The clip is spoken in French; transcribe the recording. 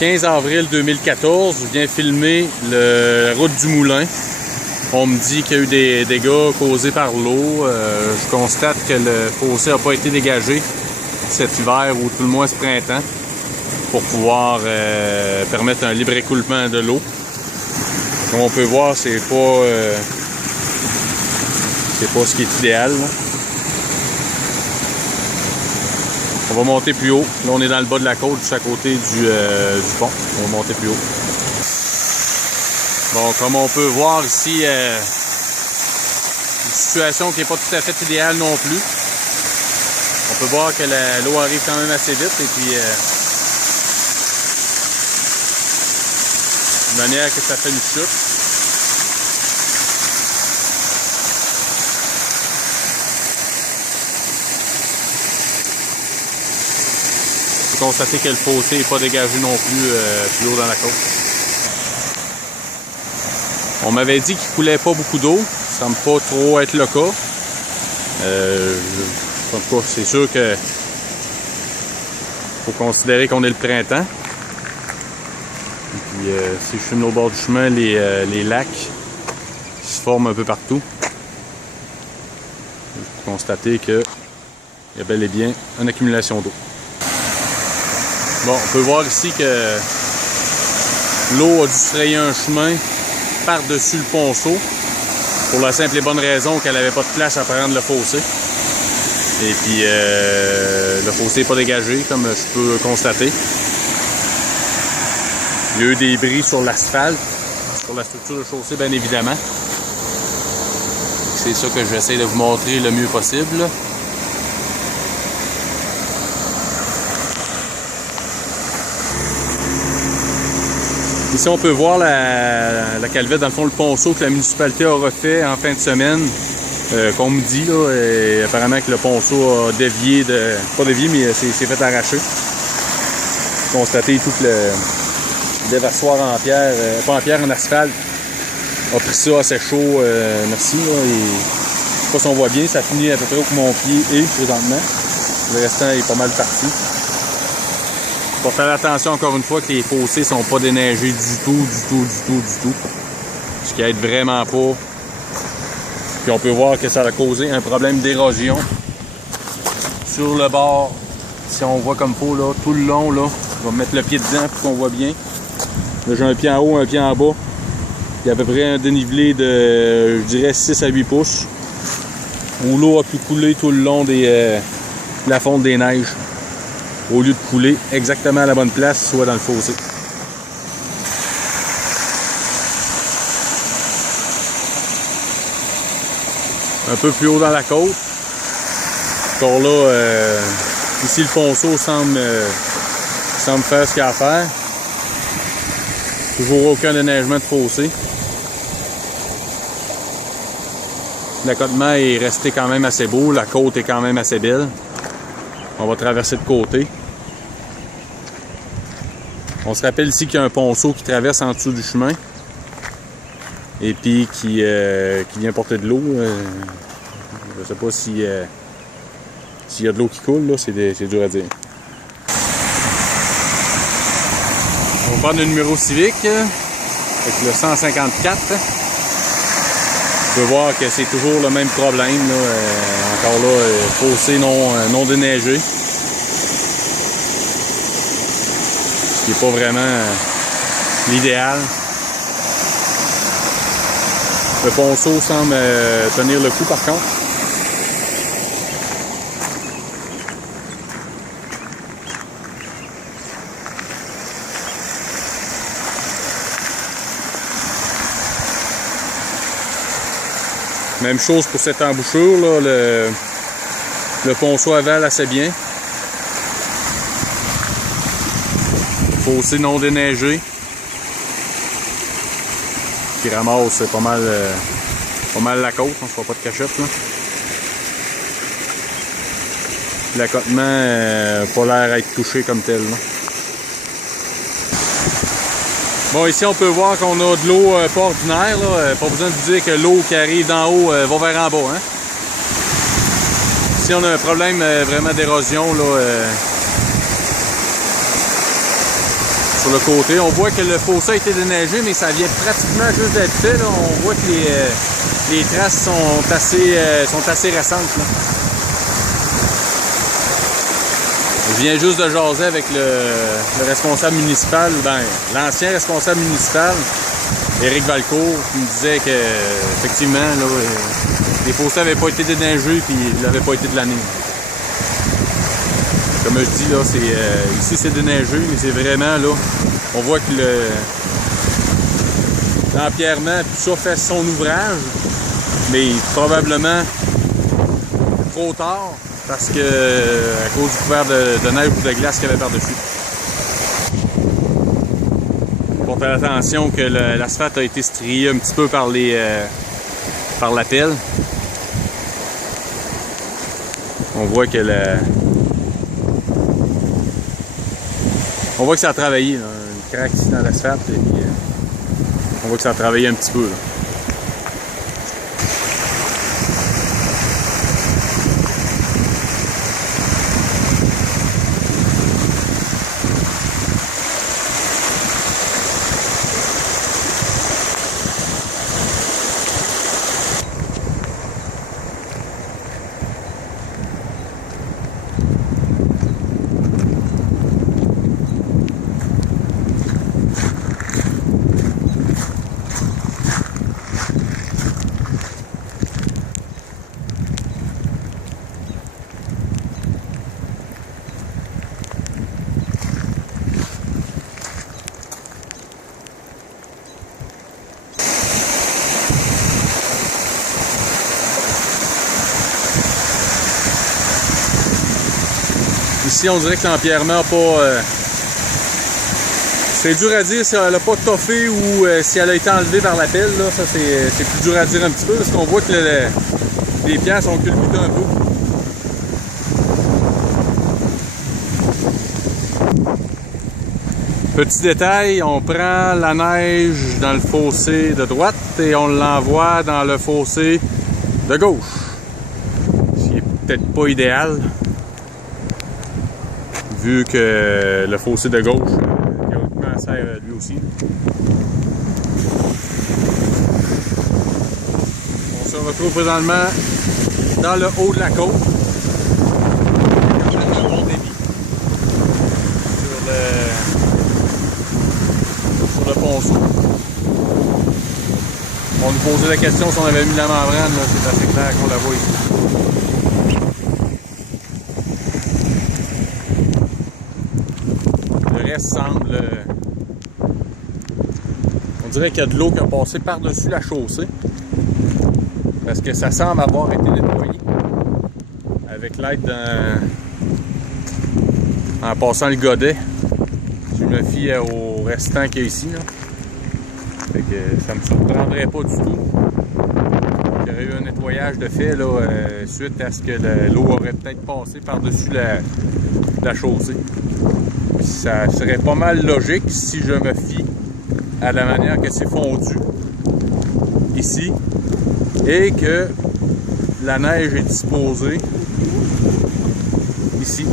15 avril 2014, je viens filmer la route du Moulin. On me dit qu'il y a eu des dégâts causés par l'eau. Je constate que le fossé n'a pas été dégagé cet hiver ou tout le moins ce printemps pour pouvoir permettre un libre écoulement de l'eau. Comme on peut voir, c'est pas ce qui est idéal, là. On va monter plus haut. Là, on est dans le bas de la côte, juste à côté du pont. On va monter plus haut. Bon, comme on peut voir ici, une situation qui n'est pas tout à fait idéale non plus. On peut voir que l'eau arrive quand même assez vite et puis de manière que ça fait une chute. Constater que le fossé n'est pas dégagé non plus haut dans la côte. On m'avait dit qu'il coulait pas beaucoup d'eau. Ça ne semble pas trop être le cas. En tout cas, c'est sûr que faut considérer qu'on est le printemps. Et puis, si je suis au bord du chemin, les lacs se forment un peu partout. Je peux constater qu'il y a bel et bien une accumulation d'eau. Bon, on peut voir ici que l'eau a dû se frayer un chemin par-dessus le ponceau pour la simple et bonne raison qu'elle n'avait pas de place à prendre le fossé. Et puis, le fossé n'est pas dégagé, comme je peux constater. Il y a eu des bris sur l'asphalte, sur la structure de chaussée, bien évidemment. C'est ça que je vais essayer de vous montrer le mieux possible. Ici, on peut voir la calvette, dans le fond, le ponceau que la municipalité a refait en fin de semaine. Qu'on me dit, là, et apparemment que le ponceau a dévié, pas dévié, mais s'est fait arracher. Constater tout que le déversoir en pierre, pas en pierre, en asphalte, a pris ça assez chaud. Merci. Là, et, je sais pas si on voit bien, ça finit à peu près où mon pied est présentement. Le restant est pas mal parti. Faut faire attention encore une fois que les fossés sont pas déneigés du tout. Ce qui aide vraiment pas. Puis on peut voir que ça a causé un problème d'érosion sur le bord. Si on voit comme faut, là, tout le long, là, je vais mettre le pied dedans pour qu'on voit bien. Là, j'ai un pied en haut, un pied en bas. Il y a à peu près un dénivelé de, je dirais, 6 à 8 pouces. Où l'eau a pu couler tout le long de la fonte des neiges. Au lieu de couler exactement à la bonne place, soit dans le fossé. Un peu plus haut dans la côte. Encore là, ici le ponceau semble faire ce qu'il a à faire. Toujours aucun déneigement de fossé. L'accotement est resté quand même assez beau, la côte est quand même assez belle. On va traverser de côté. On se rappelle ici qu'il y a un ponceau qui traverse en dessous du chemin et puis qui vient porter de l'eau. Je ne sais pas s'il y a de l'eau qui coule, là, c'est dur à dire. On va prendre le numéro civique avec le 154. On peut voir que c'est toujours le même problème, là. Encore là, fossé non déneigé. Ce qui n'est pas vraiment l'idéal. Le ponceau semble tenir le coup par contre. Même chose pour cette embouchure, là, le ponceau avale assez bien. Fossé non déneigé. Qui ramasse pas mal la côte, on ne fera pas de cachette là. L'accotement pas l'air à être touché comme tel. Là. Bon, ici on peut voir qu'on a de l'eau pas ordinaire, là. Pas besoin de vous dire que l'eau qui arrive d'en haut va vers en bas. Hein? Ici on a un problème vraiment d'érosion. sur le côté. On voit que le fossé a été déneigé, mais ça vient pratiquement juste d'être fait. Là. On voit que les traces sont assez récentes. Là. Je viens juste de jaser avec le responsable municipal, ben, l'ancien responsable municipal, Éric Valcourt, qui me disait que effectivement, là, les fossés n'avaient pas été déneigés et ils n'avaient pas été de l'année. Comme je dis, là, ici c'est déneigé, mais c'est vraiment là. On voit que l'empierrement, tout ça fait son ouvrage, mais probablement trop tard parce que à cause du couvert de neige ou de glace qu'il y avait par-dessus. Faut faire attention que l'asphalte a été strié un petit peu par la pelle. On voit que on voit que ça a travaillé, là, une craque ici dans l'asphalte, et puis on voit que ça a travaillé un petit peu. Là. Ici, on dirait que l'empierrement n'a pas... c'est dur à dire si elle n'a pas toffé ou si elle a été enlevée par la pelle. Là. Ça, c'est plus dur à dire un petit peu parce qu'on voit que les pierres sont culbutées un peu. Petit détail, on prend la neige dans le fossé de droite et on l'envoie dans le fossé de gauche. Ce qui est peut-être pas idéal. Vu que le fossé de gauche, théoriquement, sert lui aussi. On se retrouve présentement dans le haut de la côte. Quand même un bon débit. Sur le ponceau. On nous posait la question si on avait mis la membrane, c'est assez clair qu'on la voit ici. Semble... On dirait qu'il y a de l'eau qui a passé par-dessus la chaussée parce que ça semble avoir été nettoyé avec l'aide d'un... en passant le godet. Je me fie au restant qu'il y a ici. Là. Fait que ça me surprendrait pas du tout qu'il y aurait eu un nettoyage de fait là, suite à ce que l'eau aurait peut-être passé par-dessus la chaussée. Ça serait pas mal logique si je me fie à la manière que c'est fondu ici et que la neige est disposée ici.